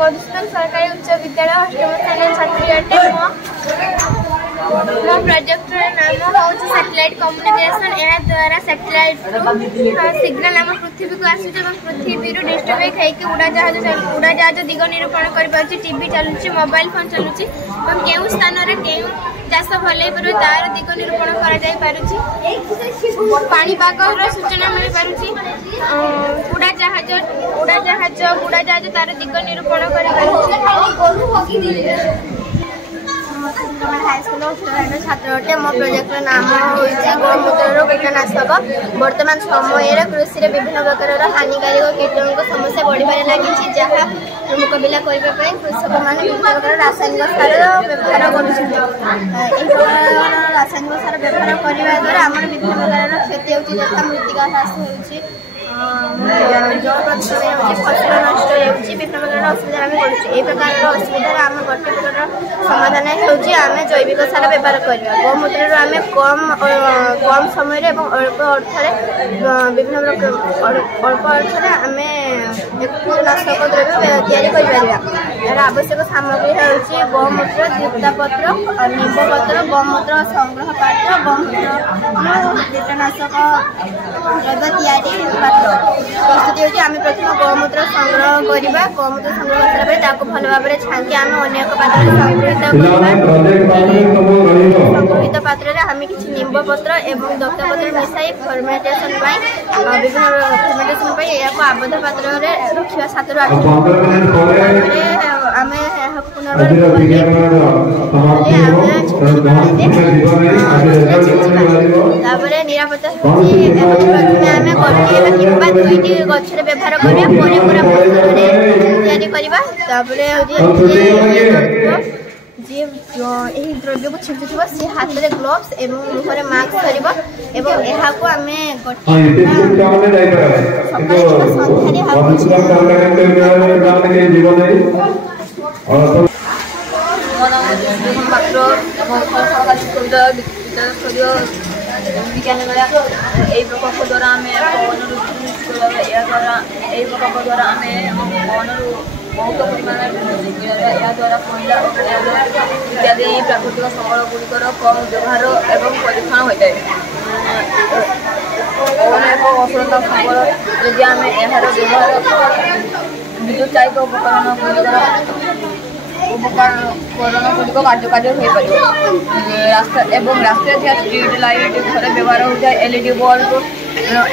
मधुसूदन सरकारी उच्च विद्यालय अष्टम श्रेणी छात्री अटे। मो प्रोजेक्ट नाम हूँ सैटेलाइट कम्युनिकेशन। यह द्वारा सैटेलाइट सिग्नल आम पृथ्वी को आसूँ पृथ्वी डिस्ट्रीब्यूट होकर उड़ाजहाज दिग निरूपण कर टीवी चलुची मोबाइल फोन चलुची केउ स्थान में चाष भल तार दिग निरूपण पाणीपाग सूचना मिल पारुची। उड़ाजहाज तार दिग निरूपण कर हाईस्कूल छात्र अटे। मो प्रोजेक्ट नाम हूँ गोमूत्र कीटनाशक। वर्तमान समय कृषि विभिन्न प्रकार हानिकारक कीटाणु समस्या बढ़िबार लगी जहाँ मुकबिला करने कृषक मैंने विभिन्न प्रकार रासायनिक सार व्यवहार कर रासायनिक सार व्यवहार करने द्वारा आम विभिन्न प्रकार क्षति होती जैसा मृत्तिका ह्रास हो जल प्रदूषण फसल नष्ट विभिन्न प्रकार असुविधा आम कर प्रकार असुविधा आम गोटे प्रकार समाधान होमें जैविक सार व्यवहार करवा। गोमूत्र आम कम समय अल्प अर्थ विभिन्न अल्प अर्थ आम कीटनाशक द्रव्य यार आवश्यक सामग्री हूँ गोमूत्र दीप्तापत्र निम्बपत्र गोमूत्र संग्रह पात्र गोमूत्र कीटनाशक द्रव्य तैयारी पात्र प्रस्तुति होती। आम प्रथम गोमूत्र संग्रह करवा। गोमूत्र संग्रह कर भल भाव में छांकी आम अनेक पात्र संग्रहित पात्र आम किसी निम्बपत्र और दत्तापत्र मिसाई फर्मेंटेशन विभिन्न फर्मेंटेशन या आबद्ध पात्र रखा 7 ରୁ 8 आम पुनर्वार निरापत्ता आम दुईटी गचर व्यवहार करवा द्रव्य को छिंचुव सी हाथ में ग्लोव्स और मुहर मास्क धर आम विज्ञान प्रकल्प द्वारा आम द्वारा आम बहुत परिमाण द्वारा कोयला इत्यादि प्राकृतिक सम्बल गुड़िकर कम व्यवहार एवं परीक्षण होता है। एक असरता सम्बल यदि आम यार व्यवहार विद्युत चालित उपकरण गुड़िक कार्यकारी हो राष्ट्रीय स्ट्रीट लाइट घर व्यवहार होता है LED बल्ब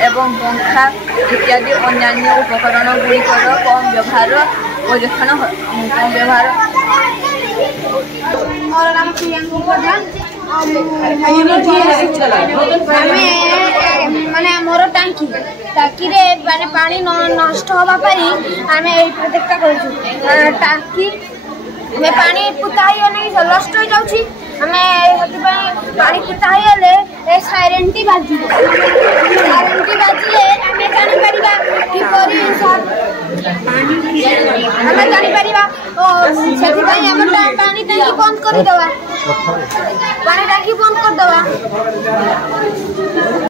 एवं पंखा इत्यादि अन्य उपकरण गुड़िकर कम व्यवहार परीक्षण कम व्यवहार। और नाम प्रियंका प्रधान माने मोर टांकी रे माने पानी नष्ट होबा परी आमे एई प्रोजेक्ट करछु। टांकी में पानी पुता नष्ट हो जाउछि हमें पानी पुता ए साइरेंटी बाजिले आमे जानि परिबा कि परी हमें जानि परिबा ओ सेति भाई हम पानी टंकी बंद कर दवा पानी टंकी बंद कर दवा।